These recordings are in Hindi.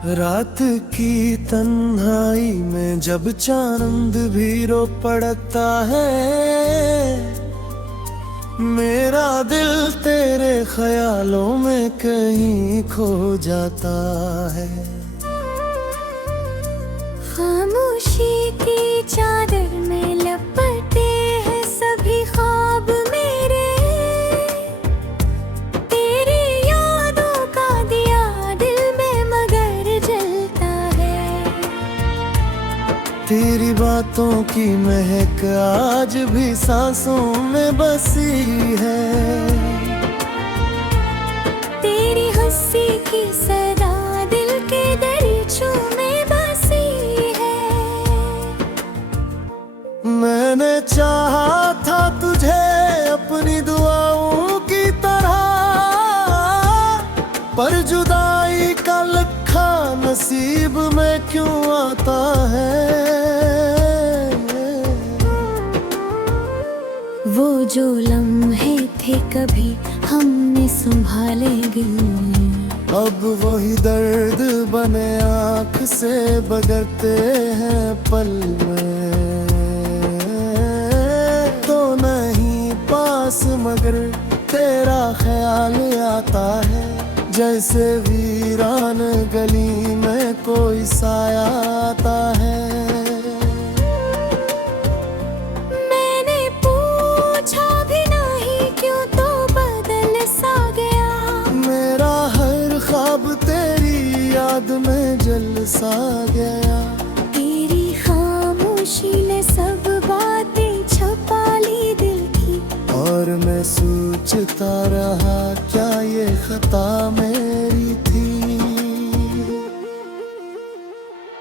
रात की तन्हाई में जब चांद भी रो पड़ता है, मेरा दिल तेरे ख्यालों में कहीं खो जाता है। खामोशी की चादर में लपटे हैं सभी ख्वाब मेरे, तेरी यादों का दिया दिल में मगर जलता है। तेरी बातों की महक आज भी सांसों में बसी है, तेरी हंसी की सदा दिल के दरीचों में बसी है। मैंने चाहा था तुझे अपनी दुआओं की तरह, पर जुदाई का लखा नसीब में क्यों आता है। वो जो लम्हे थे कभी हमने संभालेंगे, अब वही दर्द बने आँख से बगरते हैं पल में। तो नहीं पास मगर तेरा ख्याल आता है, जैसे वीरान गली में कोई साया आता है। मैंने पूछा भी नहीं क्यों तो बदल सा गया, मेरा हर ख्वाब तेरी याद में जल सा गया। तेरी खामोशी ने सब बातें छुपा ली दिल की, और मैं सोचता रहा क्या ये खता मेरी थी।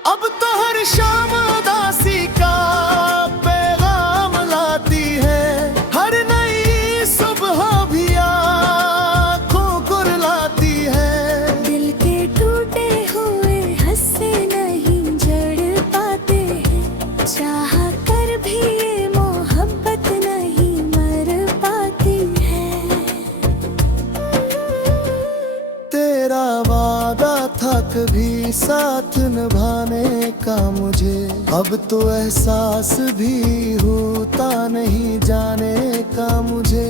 अब तो हर शाम उदासी का पैगाम लाती है, हर नई सुबह भी आँखों को रुलाती है। दिल के टूटे हुए हंसे नहीं जड़ पाते हैं, चाह कर भी ये मोहब्बत नहीं मर पाती है। तेरा वादा था कभी साथ निभाने का मुझे, अब तो एहसास भी होता नहीं जाने का मुझे।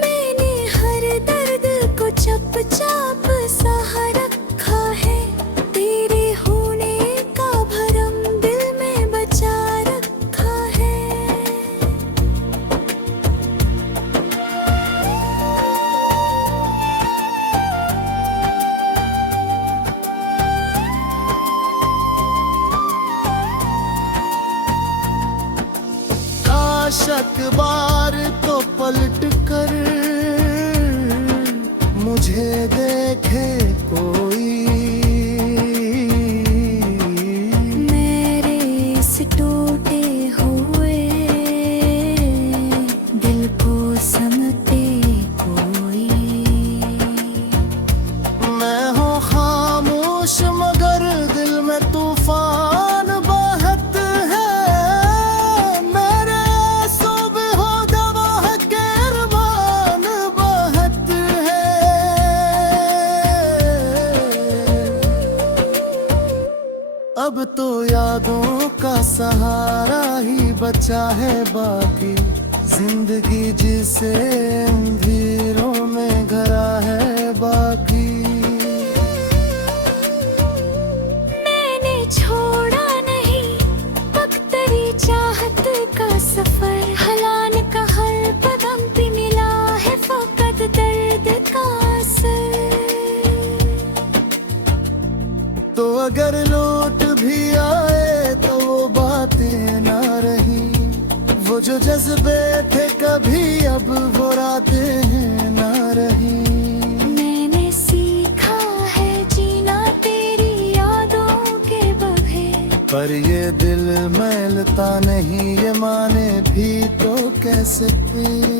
मैंने हर दर्द को चुपचाप सह रखा है, तेरे होने का भरम दिल में बचा रखा है। काश बार को पलट कर मुझे देखे कोई, मेरे इस टूटे हुए दिल को समझे कोई। मैं हूँ खामोश मगर दिल में तूफान बहत है, मेरे सुबह हो दवा के अरमान बहत है। अब तो यादों का सहारा ही बचा है बाकी, जिंदगी जिसे अंधेरों में घरा है बाकी। मैंने छोड़ा नहीं पगतरी चाहत का सफर, हलान का हर कदम पे मिला है फकत दर्द का असर। तो अगर लौट भी आए तो वो बातें ना रही, वो जो जज्बे थे कभी अब वो रातें हैं ना रही। मैंने सीखा है जीना तेरी यादों के बगैर, पर ये दिल मैलता नहीं ये माने भी तो कैसे फिर।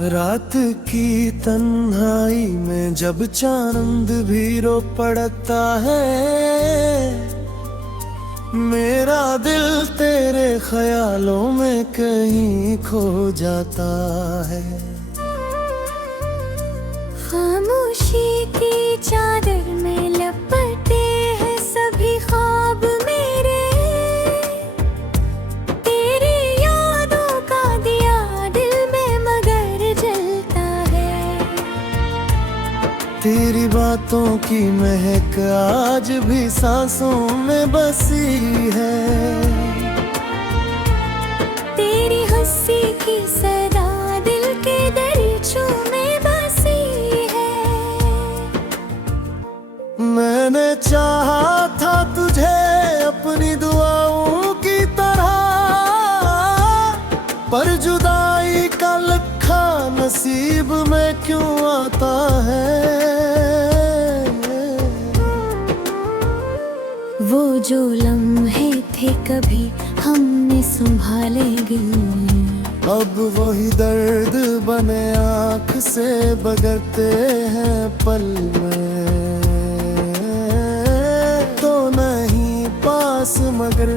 रात की तन्हाई में जब चांद भी रो पड़ता है, मेरा दिल तेरे ख्यालों में कहीं खो जाता है। खामोशी की चादर में लपटे हैं सभी ख्वाब मेरे, तेरी यादों का दिया दिल में मगर जलता है। तेरी बातों की महक आज भी सांसों में बसी है, तेरी हंसी की सदा दिल के दरिचों में बसी है। मैंने चाहा था तुझे अपनी दुआओं की तरह, पर जुदाई का लखा नसीब में क्यों आता है। वो जो लम्हे थे कभी हमने संभालेंगे, अब वही दर्द बने आँख से बगरते हैं पल में। तो नहीं पास मगर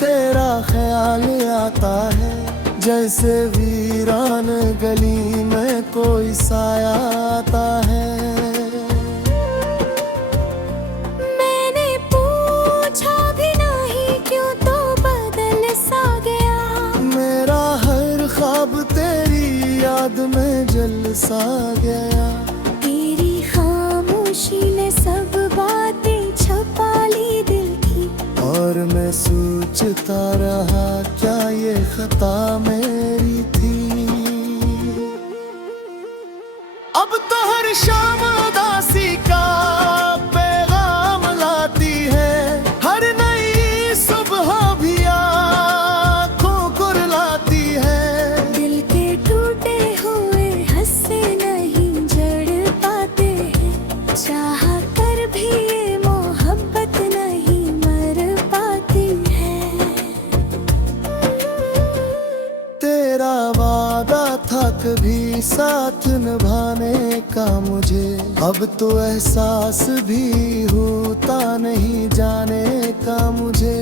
तेरा ख्याल आता है, जैसे वीरान गली में कोई साया आता है। मैंने पूछा भी नहीं क्यों तो बदल सा गया, मेरा हर ख्वाब तेरी याद में जल सा गया। तेरी खामोशी ने सब बातें छपा ली दिल की, और मैं सोचता रहा क्या ये खता मेरी थी। अब तो हर शाम उदासी का पैगाम लाती है, हर नई सुबह भी आँखों कुरलाती है। दिल के टूटे हुए हंसे नहीं जड़ पाते हैं, चाह कर भी ये मोहब्बत नहीं मर पाती है। तेरा वादा था कभी साथ निभाने का मुझे, अब तो एहसास भी होता नहीं जाने का मुझे।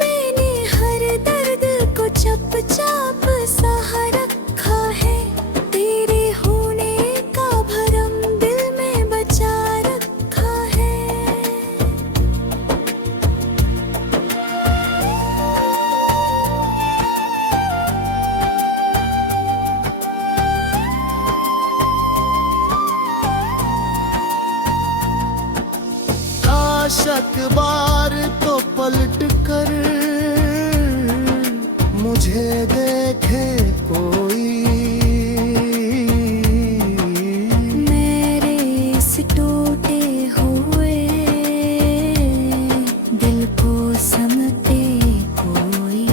मैंने हर दर्द को चुपचाप सहा रखा है, तेरे होने का भरम दिल में बचा रखा है। आशक बार तो पलट कर मुझे देखे कोई, मेरे इस टूटे हुए दिल को समझे कोई।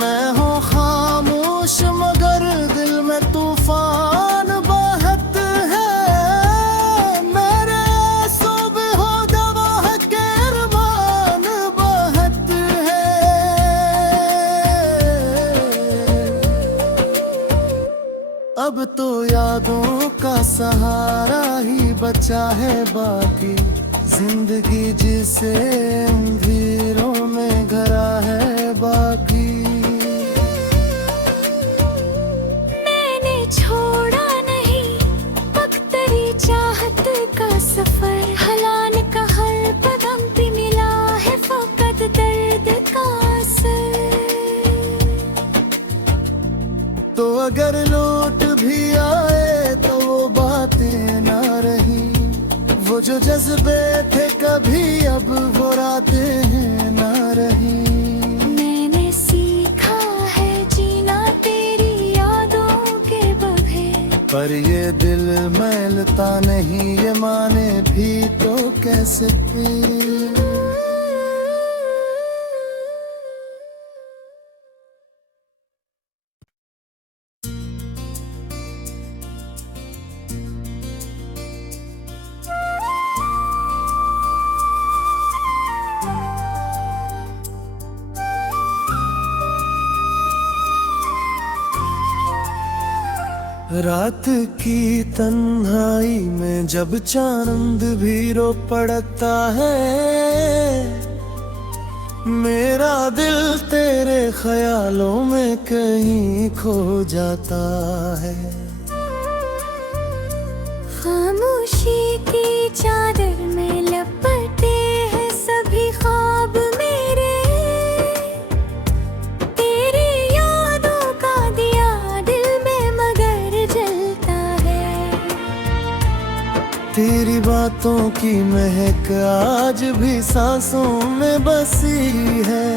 मैं हूँ खामोश मगर दिल में तूफान बहत है, मेरे सुबह हो गवाह के अरमान बहत है। अब तो यादों का सहारा ही बचा है बाकी, जिंदगी जिसे अंधेरों में घरा है बाकी। मैंने छोड़ा नहीं अब तेरी चाहत का सफर, हलान का हर कदम पे मिला है फकत दर्द का असर। तो अगर लौट भी आए तो वो बातें ना रही, वो जो जज्बे थे कभी अब वो रातें हैं ना रही। मैंने सीखा है जीना तेरी यादों के बगैर, पर ये दिल मैलता नहीं ये माने भी तो कैसे फिर। रात की तन्हाई में जब चांद भी रो पड़ता है, मेरा दिल तेरे ख्यालों में कहीं खो जाता है। खामोशी की चादर में लपटे हैं सभी ख्वाब मेरे, तेरी यादों का दिया दिल में मगर जलता है। तेरी बातों की महक आज भी सांसों में बसी है,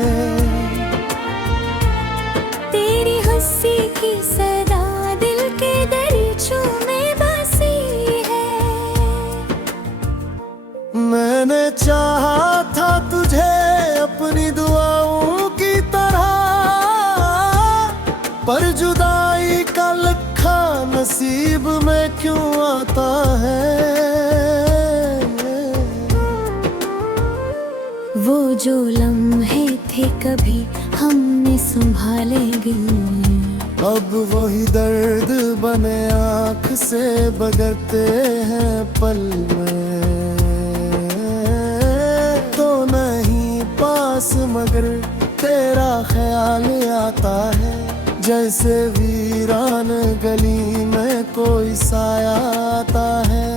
तेरी हंसी की सदा दिल के दरीचों में बसी है। मैंने चाहा था तुझे अपनी दुआओं की तरह, पर जुदाई का लखा नसीब में क्यों आता है। वो जो लम्हे थे कभी हमने संभालेंगे, अब वही दर्द बने आँख से बगरते हैं पल में। तो नहीं पास मगर तेरा ख्याल आता है, जैसे वीरान गली में कोई साया आता है।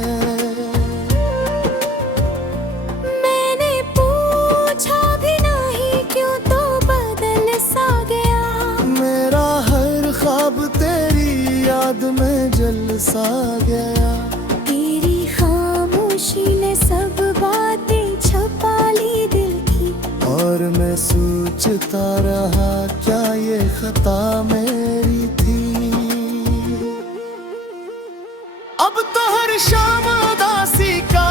मैंने पूछा भी नहीं क्यों तो बदल सा गया, मेरा हर ख्वाब तेरी याद में जल सा गया। तेरी खामोशी ने सब बातें छुपा ली दिल की, और मैं सोचता रहा क्या ये खता मेरी थी। अब तो हर शाम उदासी का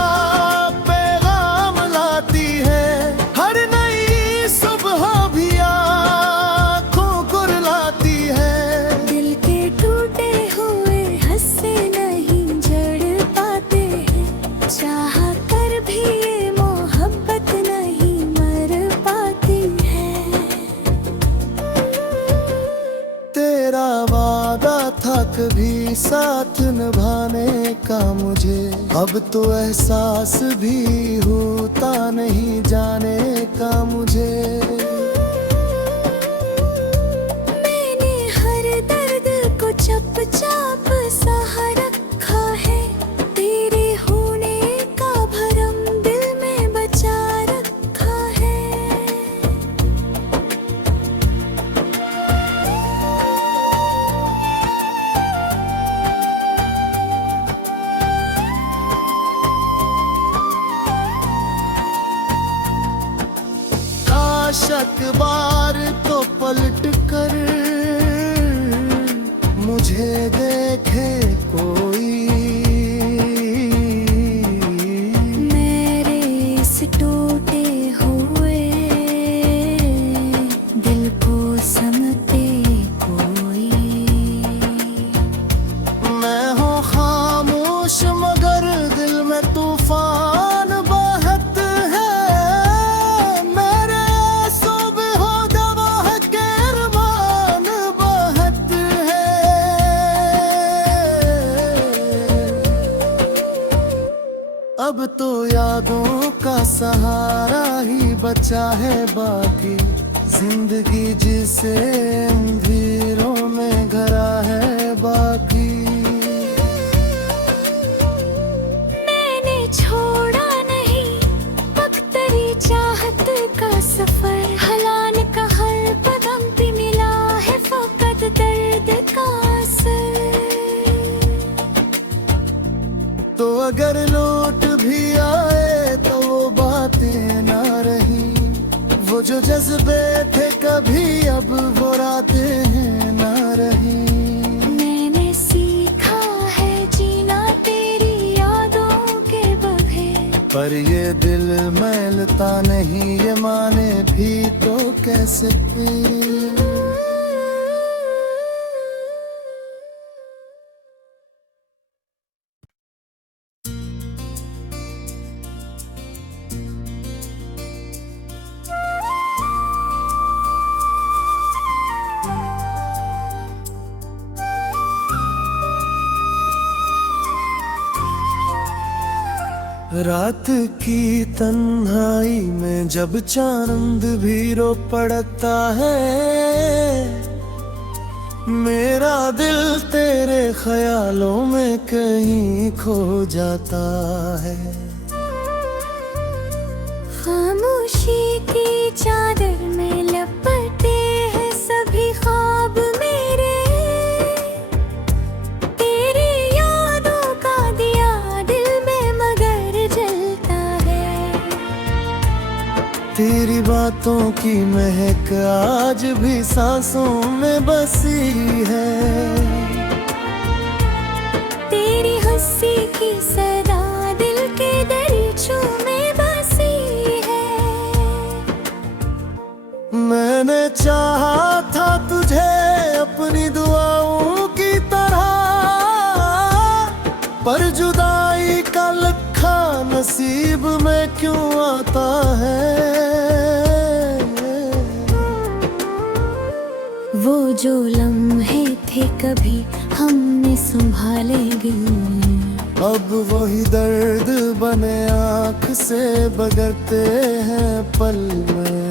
पैगाम लाती है, हर नई सुबह भी आँखों कुरलाती है। दिल के टूटे हुए हंसे नहीं जड़ पाते हैं, चाह कर भी ये मोहब्बत नहीं मर पाती है। तेरा वादा था कभी साथ निभाने का मुझे, अब तो एहसास भी होता नहीं जाने का मुझे। मैंने हर दर्द को चुपचाप सहा रखा है, तेरे होने का भरम दिल में बचा रखा है। आशक बार तो पलट कर मुझे देखे कोई, मेरे इस टूटे हुए दिल को समझे कोई। मैं हूँ खामोश मगर दिल में तूफान बहत है, मेरे सुबह हो गवाह के अरमान बहत है। अब तो यादों का सहारा ही बचा है बाकी, जिंदगी जिसे अंधेरों में घरा है बाकी। मैंने छोड़ा नहीं बख्तरी चाहत का सफर, हलान का हर कदम पे मिला है फकत दर्द का असर। तो अगर लौट भी आए तो वो बातें ना रही, वो जो जज्बे थे कभी अब वो रातें हैं ना रही। मैंने सीखा है जीना तेरी यादों के बगैर, पर ये दिल मैलता नहीं ये माने भी तो कैसे फिर। रात की तन्हाई में जब चांद भी रो पड़ता है, मेरा दिल तेरे ख्यालों में कहीं खो जाता है। खामोशी की चादर में लपटे हैं सभी ख्वाब मेरे, तेरी यादों का दिया दिल में मगर जलता है। तेरी बातों की महक आज भी सांसों में बसी है, तेरी हंसी की सदा दिल के दरीचों में बसी है। मैंने चाहा था तुझे अपनी दुआओं की तरह, पर जुदाई का लखा नसीब में क्यों आता है। वो जो लम्हे थे कभी हमने संभालेंगे, अब वही दर्द बने आँख से बगरते हैं पल में।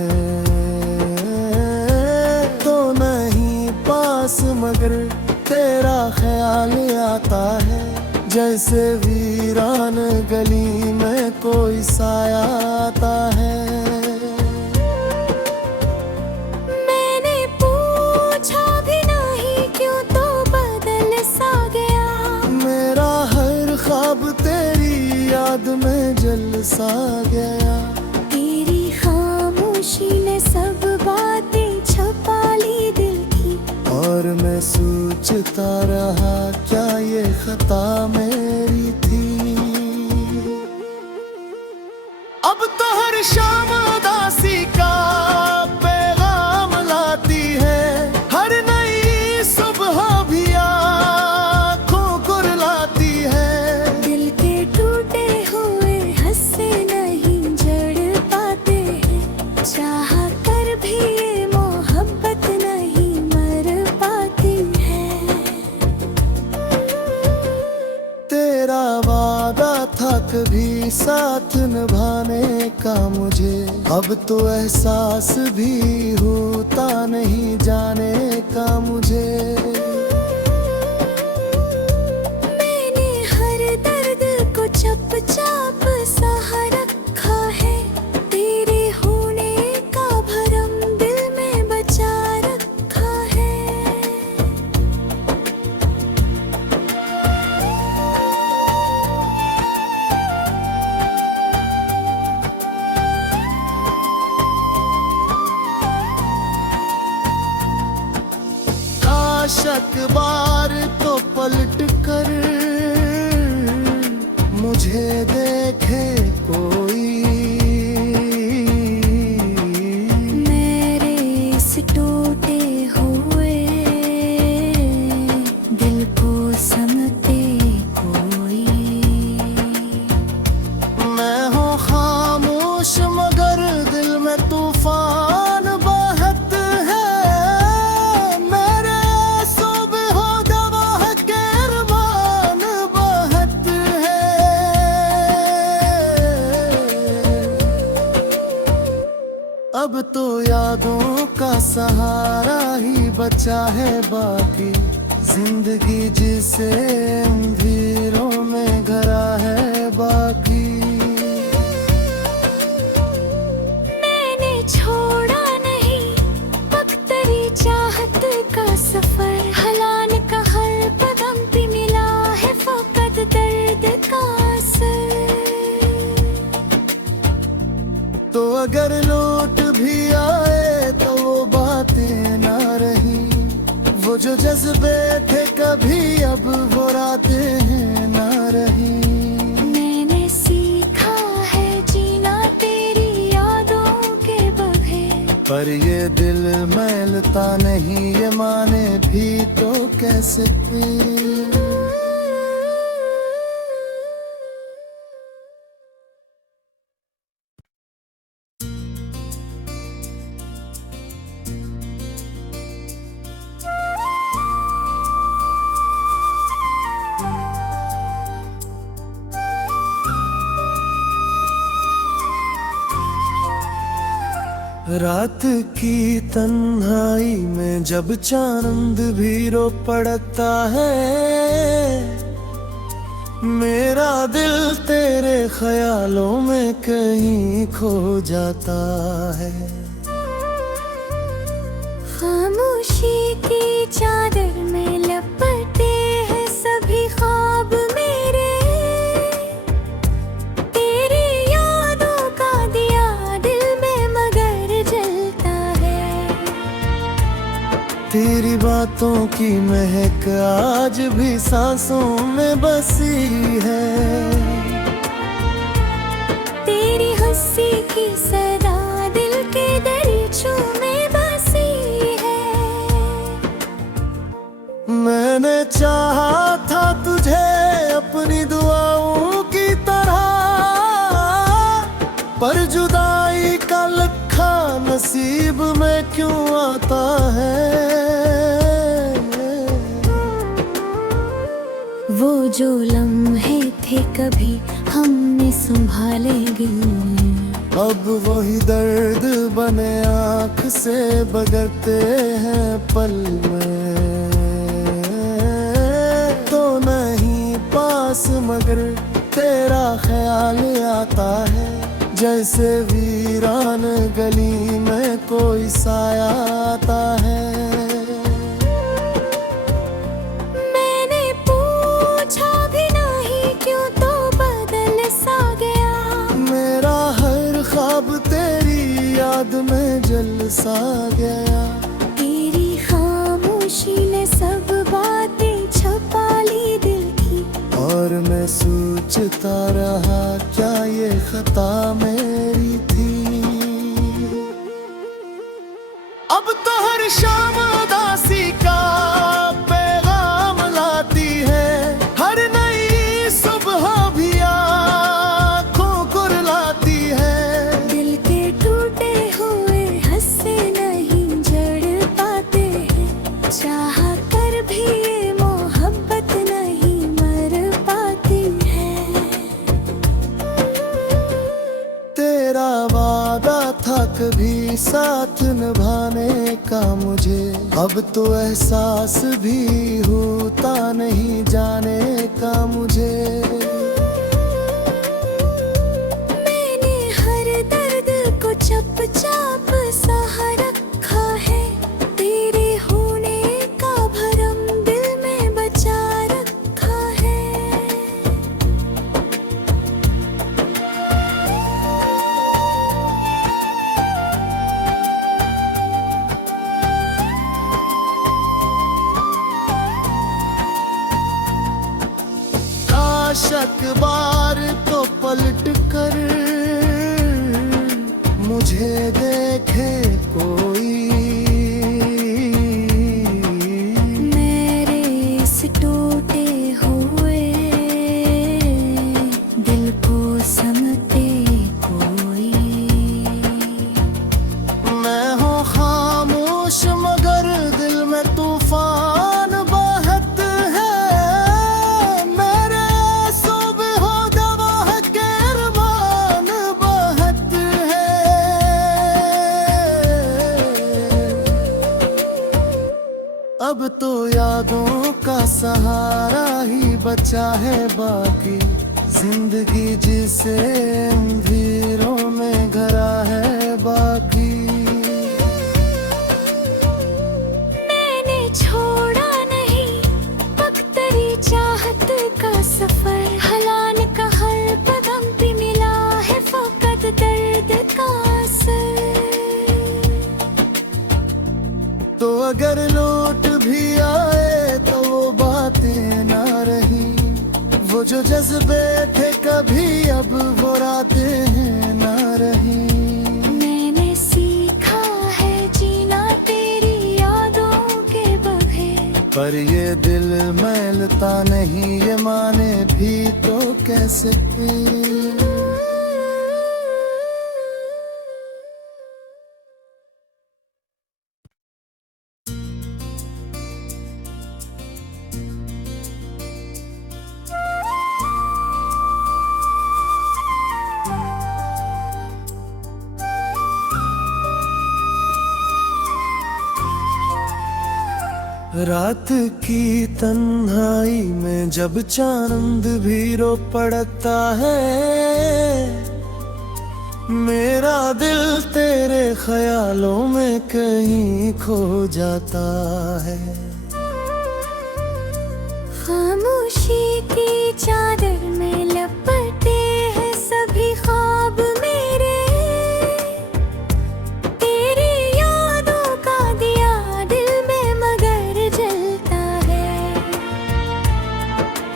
तो नहीं पास मगर तेरा ख्याल आता है, जैसे वीरान गली में कोई साया आता है। मैंने पूछा भी नहीं क्यों तो बदल सा गया, मेरा हर ख्वाब तेरी याद में जल सा गया। तेरी खामोशी ने सब बातें छुपा ली दिल की, और मैं सोचता रहा क्या ये खता मेरी थी। अब तो हर शाम उदासी का पैगाम लाती है, हर नई सुबह भी आँखों को रुलाती है। दिल के टूटे हुए हंसे नहीं जड़ पाते हैं, चाह कर भी ये मोहब्बत नहीं मर पाती है। तेरा वादा था कभी साथ निभाने का मुझे, अब तो एहसास भी होता नहीं जाने का मुझे। मैंने हर दर्द को चुपचाप सह रखा है, तेरे होने का भरम दिल में बचा रखा है। आशक बार तो पलट कर मुझे देखे कोई, मेरे इस टूटे हुए दिल को समझे कोई। मैं हूँ खामोश मगर दिल में तूफान बहत है, मेरे सुबह हो गवाह के अरमान बहत है। अब तो यादों का सहारा ही बचा है बाकी, जिंदगी जिसे अंधेरों में घरा है बाकी। मैंने छोड़ा नहीं बख्तरी चाहत का सफर, हलान का हर कदम पे मिला है फकत दर्द का असर। तो अगर लौट भी आए तो वो बातें ना रही, वो जो जज्बे थे कभी अब वो रातें हैं ना रही। मैंने सीखा है जीना तेरी यादों के बगैर, पर ये दिल मैलता नहीं ये माने भी तो कैसे फिर। रात की तन्हाई में जब चांद भी रो पड़ता है, मेरा दिल तेरे ख्यालों में कहीं खो जाता है। खामोशी की चादर में लपटे हैं सभी ख्वाब मेरे, तेरी यादों का दिया दिल में मगर जलता है। तेरी बातों की महक आज भी सांसों में बसी है, तेरी हंसी की सदा दिल के दरिचों में बसी है। मैंने चाहा था तुझे अपनी दुआओं की तरह, पर जुदाई का लखा नसीब में क्यों आता है। वो जो लम्हे थे कभी हमने संभालेंगे, अब वही दर्द बने आँख से बगरते हैं पल में। तो नहीं पास मगर तेरा ख्याल आता है, जैसे वीरान गली में कोई साया आता है। मैंने पूछा भी नहीं क्यों तो बदल सा गया, मेरा हर ख्वाब तेरी याद में जल सा गया। तेरी खामोशी ने सब बातें छपा ली दिल की, और मैं सोचता रहा क्या ये खता मेरी थी। अब तो हर शाम उदासी का पैगाम लाती है, हर नई सुबह भी आँखों कुरलाती है। दिल के टूटे हुए हंसे नहीं जड़ पाते हैं, चाह कर भी ये मोहब्बत नहीं मर पाती है। तेरा वादा था कभी साथ निभाने का मुझे, अब तो एहसास भी होता नहीं जाने का मुझे। मैंने हर दर्द को चुपचाप सहा रखा है, तेरे होने का भरम दिल में बचा रखा है। काशक बार तो पलट कर मुझे देखे कोई, मेरे इस टूटे हुए दिल को समझे कोई। मैं हूँ खामोश मगर दिल में तूफान बहत है, मेरे सुबह हो गवाह के अरमान बहत है। अब तो यादों का सहारा ही बचा है बाकी, जिंदगी जिसे अंधेरों में घरा है बाकी। मैंने छोड़ा नहीं पगतरी चाहत का सफर, हलान का हर कदम पे मिला है फकत दर्द का असर। तो अगर लौट भी आए तो वो बातें ना रही, वो जो जज्बे थे कभी अब वो रातें हैं ना रही। मैंने सीखा है जीना तेरी यादों के बगैर, पर ये दिल मैलता नहीं ये माने भी तो कैसे फिर। रात की तन्हाई में जब चांद भी रो पड़ता है, मेरा दिल तेरे ख्यालों में कहीं खो जाता है। खामोशी की चादर में लपटे हैं सभी ख्वाब मेरे, तेरी यादों का दिया दिल में मगर जलता है।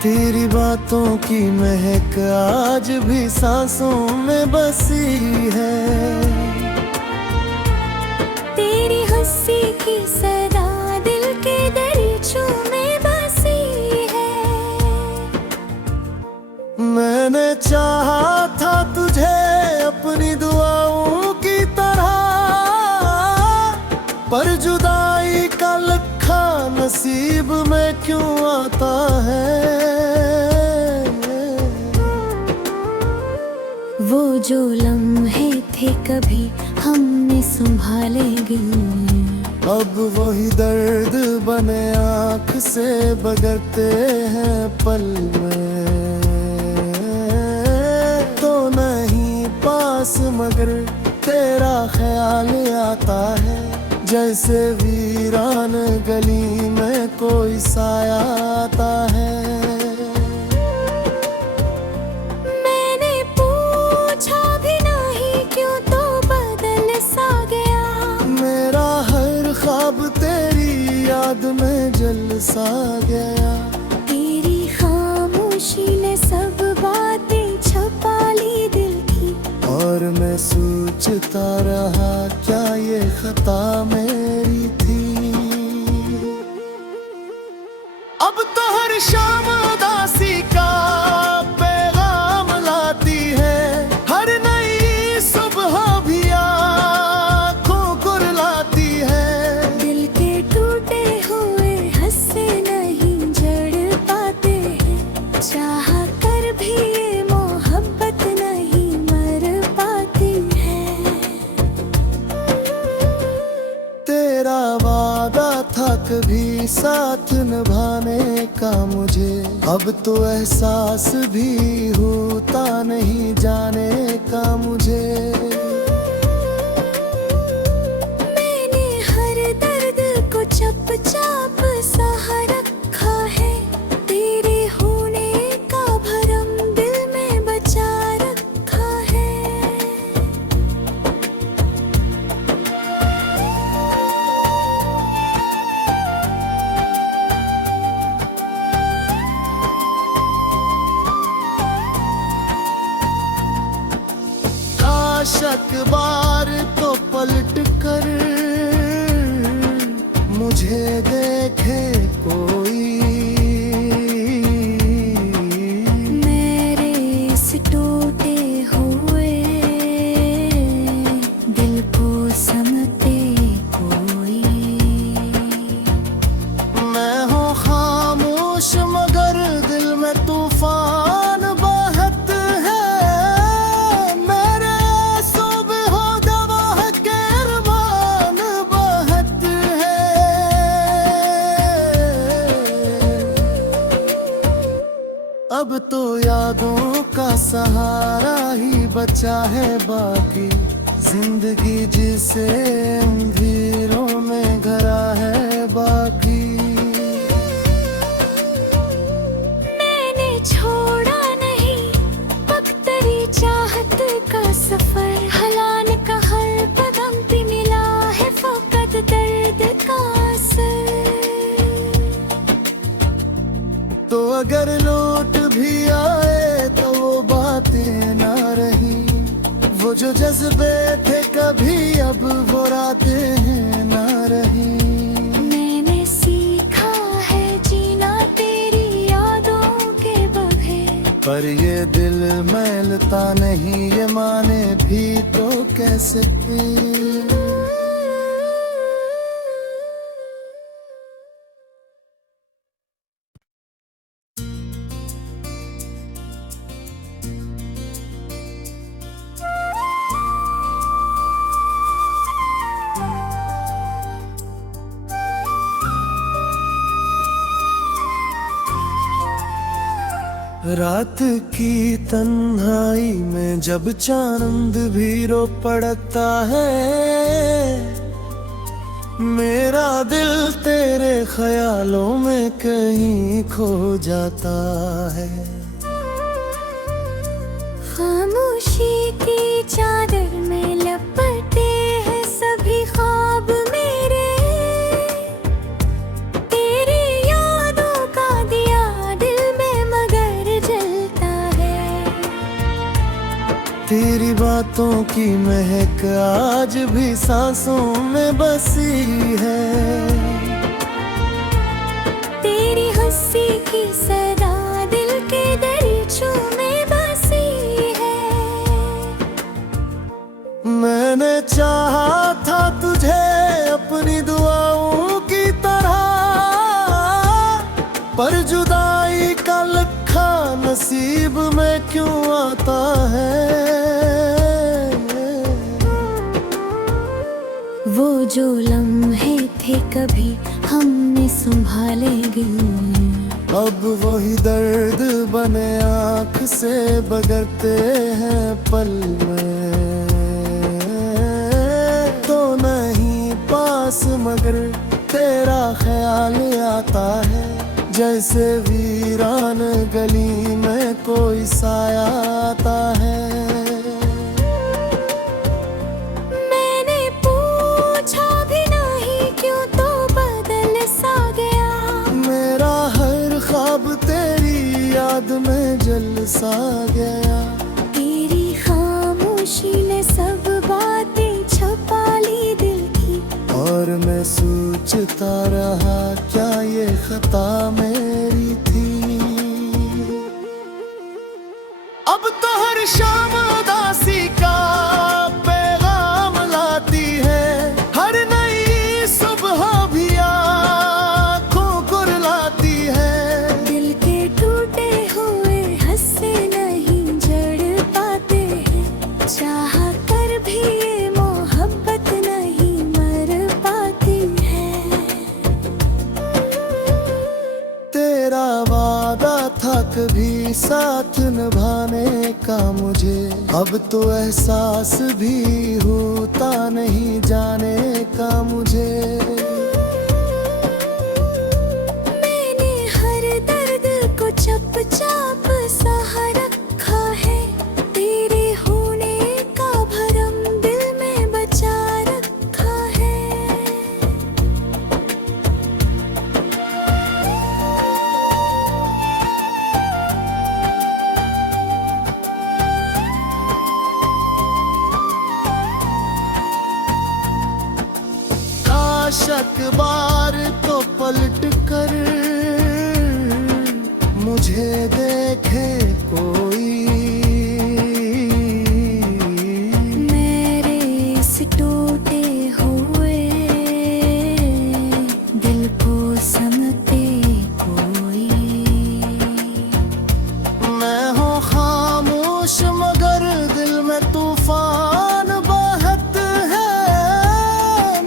तेरी बातों की महक आज भी सांसों में बसी है, तेरी हंसी की सदा दिल के दरीचों में बसी है। मैंने चाहा था तुझे अपनी दुआओं की तरह, पर जुदाई का लखा नसीब में क्यों आता है। वो जो लम्हे थे कभी हमने संभालेंगे, अब वही दर्द बने आँख से बगरते हैं पल में। तो नहीं पास मगर तेरा ख्याल आता है, जैसे वीरान गली में कोई साया आता है। मैंने पूछा भी नहीं क्यों तो बदल सा गया, मेरा हर ख्वाब तेरी याद में जल सा गया। तेरी खामोशी ने सब बातें छुपा ली दिल की, और मैं सोचता रहा क्या ये खता मेरी थी। अब तो हर शाम उदासी का पैगाम लाती है, हर नई सुबह भी आँखों कुरलाती है। दिल के टूटे हुए हंसे नहीं जड़ पाते हैं, चाह कर भी ये मोहब्बत नहीं मर पाती है। तेरा वादा था कभी साथ निभाने का मुझे, अब तो एहसास भी होता नहीं जाने का मुझे। मैंने हर दर्द को चुपचाप सह रखा है, तेरे होने का भरम दिल में बचा रखा है। आशक बार तो पलट कर मुझे देखे कोई, मेरे इस टूटे हुए दिल को समझे कोई। मैं हूँ खामोश मगर दिल में तूफान बहत है, मेरे सुबह हो गवाह के अरमान बहत है। अब तो यादों का सहारा ही बचा है बाकी, जिंदगी जिसे अंधेरों में घरा है बाकी। मैंने छोड़ा नहीं पगतरी चाहत का सफर, हलान का हर कदम पे मिला है फकत दर्द का असर। तो अगर लौट भी आए तो वो बातें ना रही, वो जो जज्बे थे कभी अब वो रातें हैं ना रही। मैंने सीखा है जीना तेरी यादों के बगैर, पर ये दिल मैलता नहीं ये माने भी तो कैसे। रात की तन्हाई में जब चांद भी रो पड़ता है, मेरा दिल तेरे ख्यालों में कहीं खो जाता है। खामोशी की चादर में लपटे हैं सभी ख्वाब मेरे, तेरी यादों का दिया दिल में मगर जलता है। तेरी बातों की महक आज भी सांसों में बसी है, तेरी हंसी की सदा दिल के दरिचों में बसी है। मैंने चाहा था तुझे अपनी दुआओं की तरह, पर जुदाई का लखा नसीब में क्यों आता है। वो जो लम्हे थे कभी हमने संभालेंगे, अब वही दर्द बने आँख से बगरते हैं पल में। तो नहीं पास मगर तेरा ख्याल आता है, जैसे वीरान गली में कोई साया आता है। मैंने पूछा भी नहीं क्यों तो बदल सा गया, मेरा हर ख्वाब तेरी याद में जल सा गया। तेरी खामोशी ने सब बातें छपा ली दिल की, और मैं सोचता रहा क्या ये खता मेरी थी। अब तो हर शाम उदासी का पैगाम लाती है, हर नई सुबह भी आँखों को रुलाती है। दिल के टूटे हुए हंसे नहीं जड़ पाते हैं, चाह कर भी ये मोहब्बत नहीं मर पाती है। तेरा वादा था कभी साथ निभाने का मुझे, अब तो एहसास भी होता नहीं जाने का मुझे। मैंने हर दर्द को चुपचाप सह रखा है, तेरे होने का भरम दिल में बचा रखा है। काशक बार तो पलट कर मुझे देखे कोई, मेरे इस टूटे हुए दिल को समझे कोई। मैं हूँ खामोश मगर दिल में तूफान बहत है,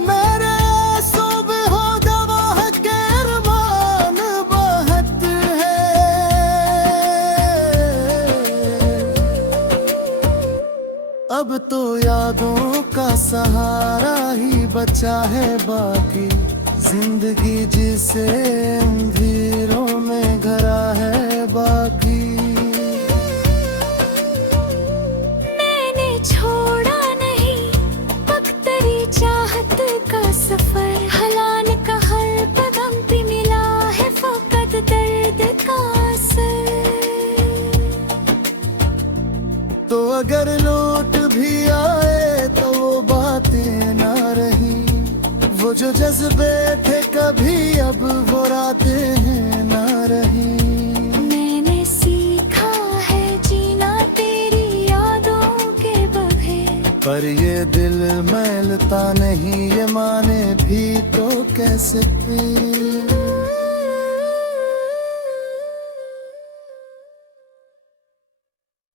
मेरे सुबह हो गवाह के अरमान बहत है। अब तो यादों का सहारा ही बचा है बाकी, जिंदगी जिसे अंधेरों में घरा है बाकी। मैंने छोड़ा नहीं पगतरी चाहत का सफर, हलान का हर कदम पे मिला है फकत दर्द का असर। तो अगर लौट भी आए तो वो बातें ना रही, वो जो जज्बे थे कभी अब वो रातें हैं ना रही। मैंने सीखा है जीना तेरी यादों के बगैर, पर ये दिल मैलता नहीं, ये माने भी तो कैसे फिर।